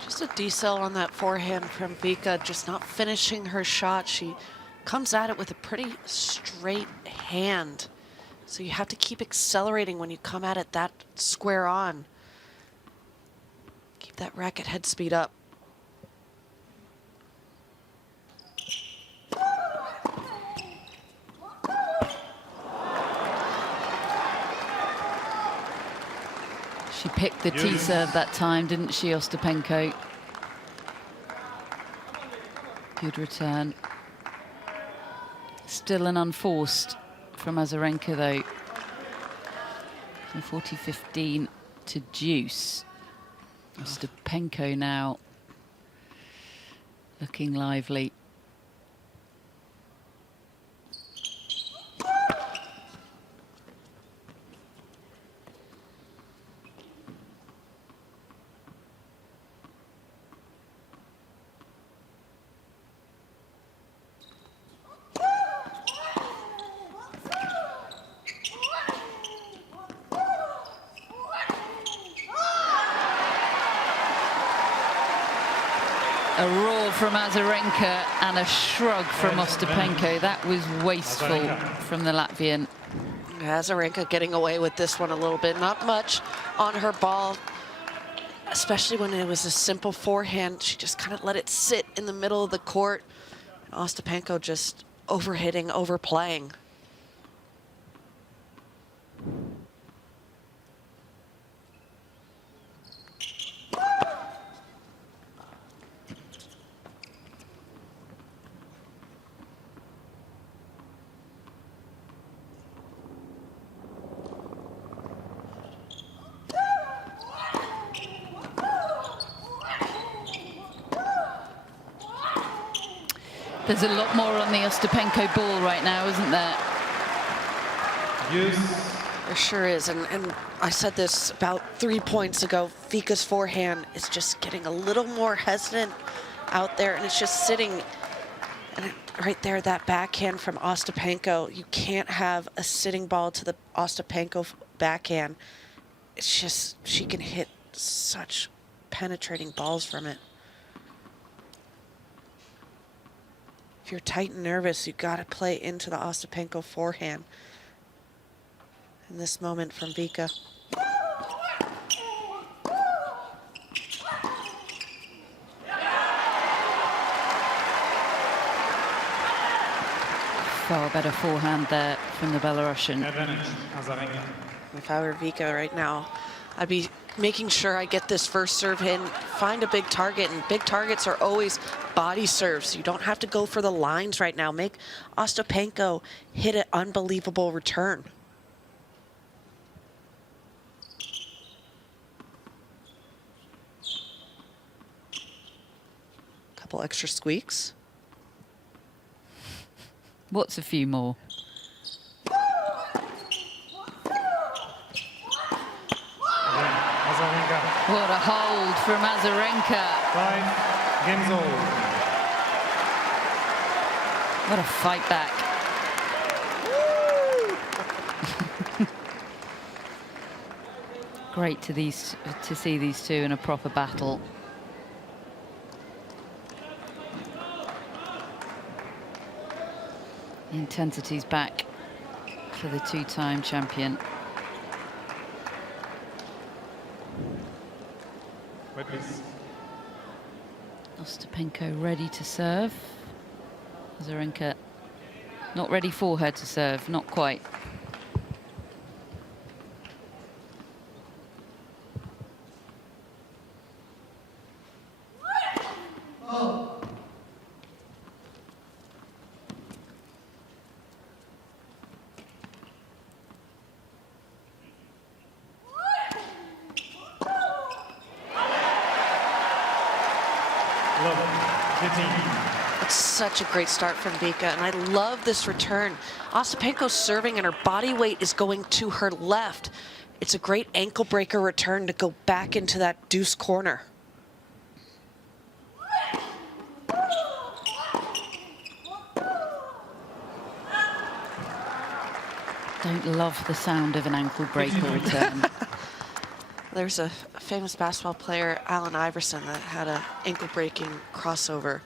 Just a decel on that forehand from Vika, just not finishing her shot. She comes at it with a pretty straight hand. So you have to keep accelerating when you come at it that square on. Keep that racket head speed up. She picked the tee serve that time, didn't she, Ostapenko? Good return. Still an unforced from Azarenka, though. 40-15 to deuce. Ostapenko now looking lively. A roar from Azarenka and a shrug from Ostapenko. That was wasteful from the Latvian. Azarenka getting away with this one a little bit. Not much on her ball, especially when it was a simple forehand. She just kind of let it sit in the middle of the court. Ostapenko just overhitting, overplaying. There's a lot more on the Ostapenko ball right now, isn't there? Yes. There sure is, and I said this about 3 points ago. Vika's forehand is just getting a little more hesitant out there, and it's just sitting. And right there, that backhand from Ostapenko, you can't have a sitting ball to the Ostapenko backhand. It's just, she can hit such penetrating balls from it. If you're tight and nervous, you got to play into the Ostapenko forehand. In this moment from Vika. Far better forehand there from the Belarusian. If I were Vika right now, I'd be making sure I get this first serve in, find a big target, and big targets are always body serves. You don't have to go for the lines right now. Make Ostapenko hit an unbelievable return. Couple extra squeaks. What's a few more? Azarenka. What a hold from Azarenka. 5 games old. What a fight back. Great to see these two in a proper battle. The intensity's back for the two-time champion. Wait, please. Ostapenko ready to serve. Azarenka not ready for her to serve, not quite. It's such a great start from Vika, and I love this return. Ostapenko's serving, and her body weight is going to her left. It's a great ankle breaker return to go back into that deuce corner. Don't love the sound of an ankle breaker return. There's a famous basketball player, Allen Iverson, that had an ankle-breaking crossover.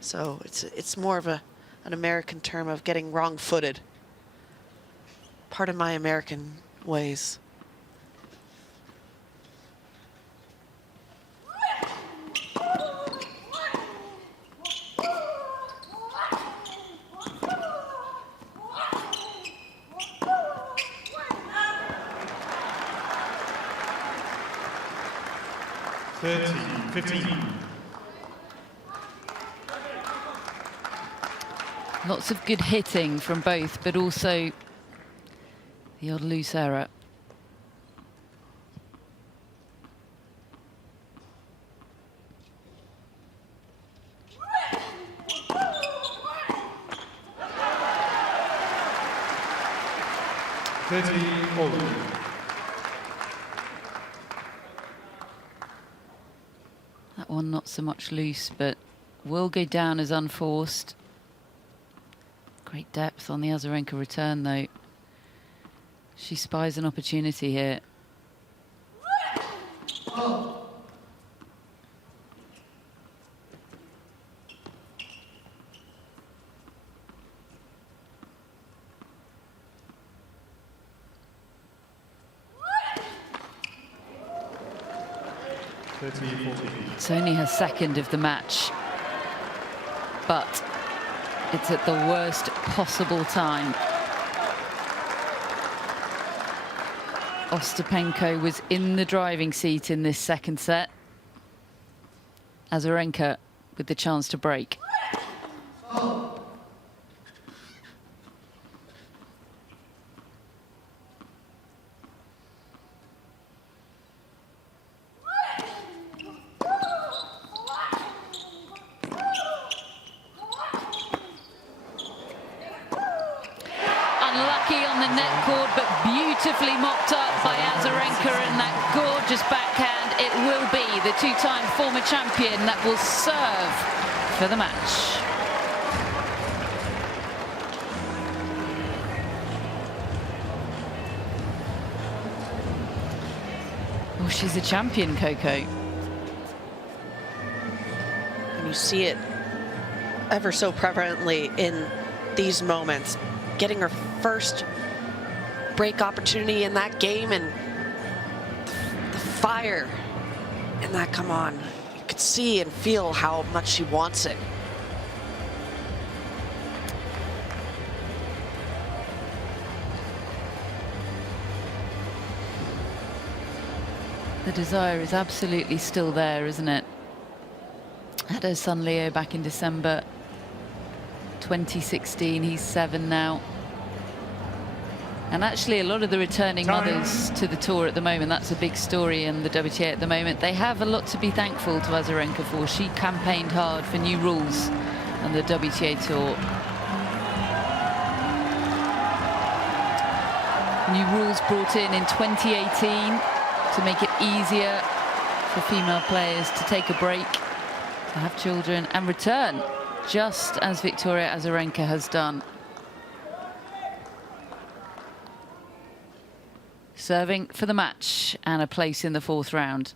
So it's more of an American term of getting wrong-footed. Part of my American ways. Lots of good hitting from both, but also the odd loose error. That one not so much loose, but will go down as unforced. Great depth on the Azarenka return, though. She spies an opportunity here. It's only her second of the match, but it's at the worst possible time. Ostapenko was in the driving seat in this second set. Azarenka with the chance to break. Beautifully mopped up by Azarenka, and that gorgeous backhand. It will be the two-time former champion that will serve for the match. Oh, she's a champion, Coco. And you see it ever so prevalently in these moments. Getting her first break opportunity in that game, and the fire in that, come on. You could see and feel how much she wants it. The desire is absolutely still there, isn't it? Had her son Leo back in December 2016. He's 7 now. And actually, a lot of the returning mothers to the tour at the moment, that's a big story in the WTA at the moment. They have a lot to be thankful to Azarenka for. She campaigned hard for new rules on the WTA tour. New rules brought in 2018 to make it easier for female players to take a break, to have children and return, just as Victoria Azarenka has done. Serving for the match and a place in the 4th round.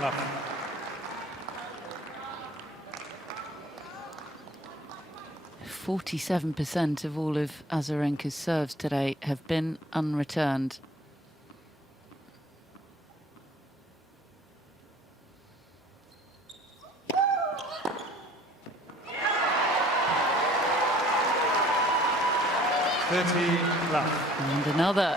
Love. 47% of all of Azarenka's serves today have been unreturned. And another.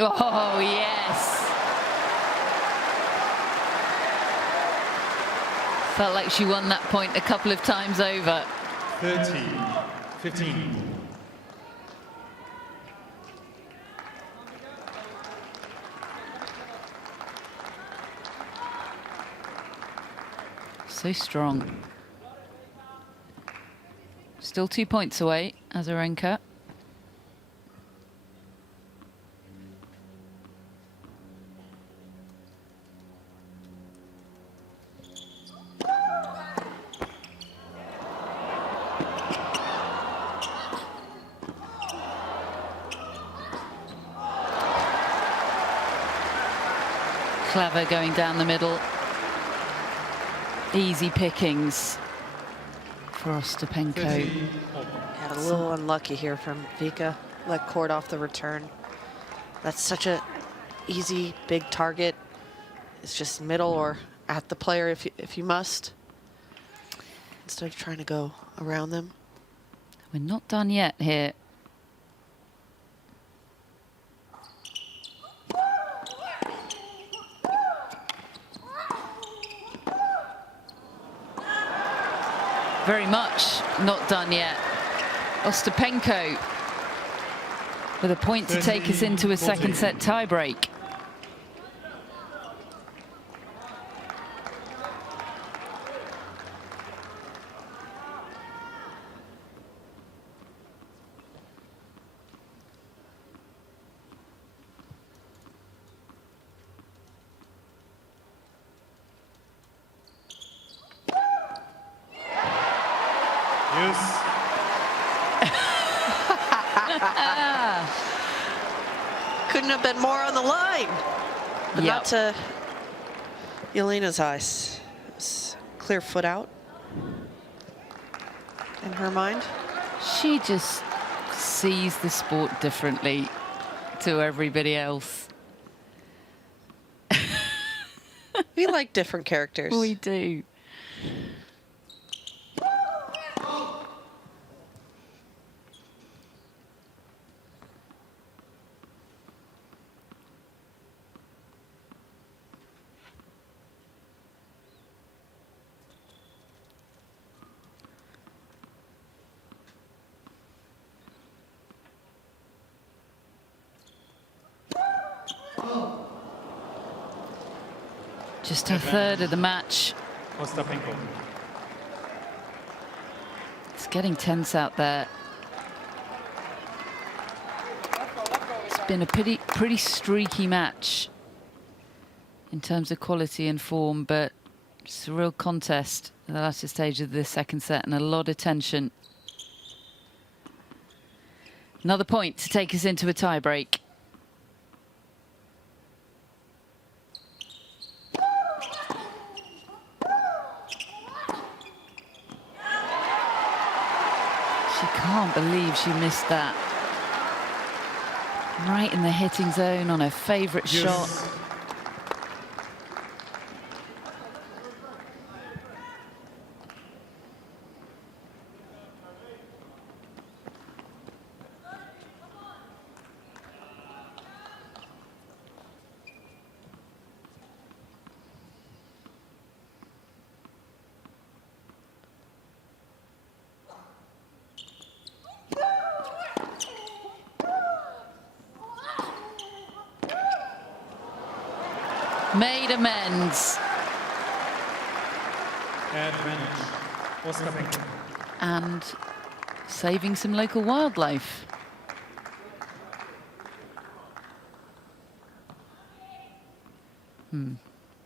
Oh, yes. Felt like she won that point a couple of times over. 30-15. So strong. Still 2 points away, Azarenka. Clever going down the middle. Easy pickings for Ostapenko. Yeah, a little unlucky here from Vika. Let court off the return. That's such a easy, big target. It's just middle or at the player if you must, instead of trying to go around them. We're not done yet here. Very much not done yet. Ostapenko with a point to take us into a second set tiebreak. Couldn't have been more on the line, but Yep. not to Jelena's eyes. It was clear foot out in her mind. She just sees the sport differently to everybody else. We like different characters. We do. Just her third of the match. Ostapenko. It's getting tense out there. It's been a pretty streaky match in terms of quality and form, but it's a real contest at the latter stage of the second set and a lot of tension. Another point to take us into a tie-break. She can't believe she missed that. Right in the hitting zone on her favourite shot. Made amends. Advantage. Ostapenko. And saving some local wildlife.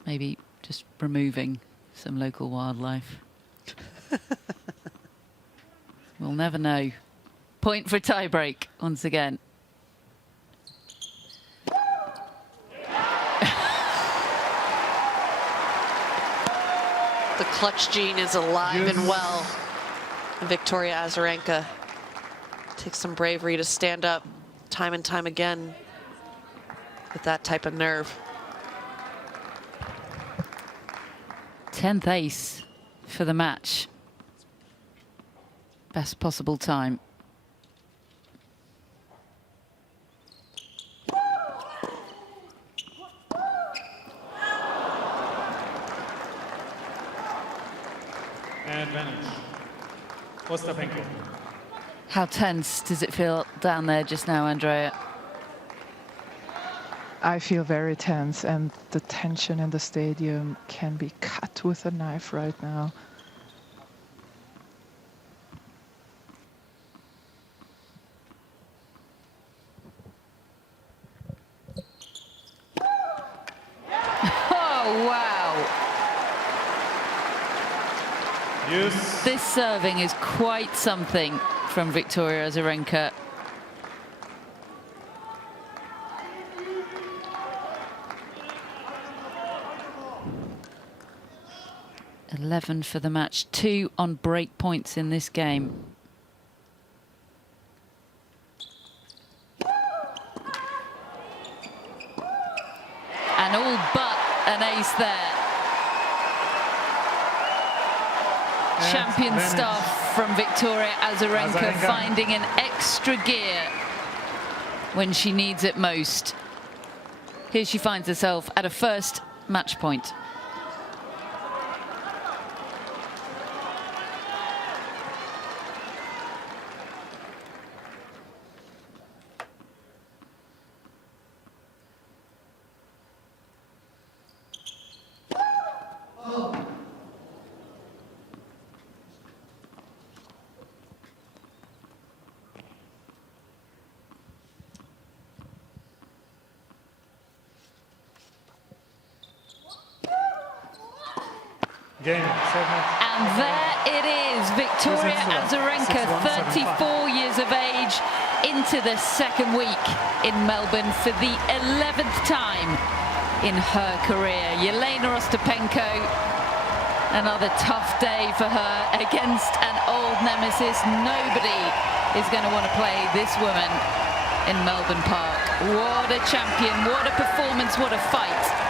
Maybe just removing some local wildlife. We'll never know. Point for a tie-break once again. The clutch gene is alive and well. Victoria Azarenka takes some bravery to stand up time and time again with that type of nerve. 10th ace for the match. Best possible time. Advantage. Ostapenko. How tense does it feel down there just now, Andrea? I feel very tense, and the tension in the stadium can be cut with a knife right now. Oh, wow. Yes. This serving is quite something from Victoria Azarenka. $11 for the match, 2 on break points in this game. And all but an ace there. Champion stuff from Victoria Azarenka, finding an extra gear when she needs it most. Here she finds herself at a first match point. Game. And there it is, Victoria Azarenka, 34 years of age, into the second week in Melbourne for the 11th time in her career. Jelena Ostapenko, another tough day for her against an old nemesis. Nobody is going to want to play this woman in Melbourne Park. What a champion, what a performance, what a fight.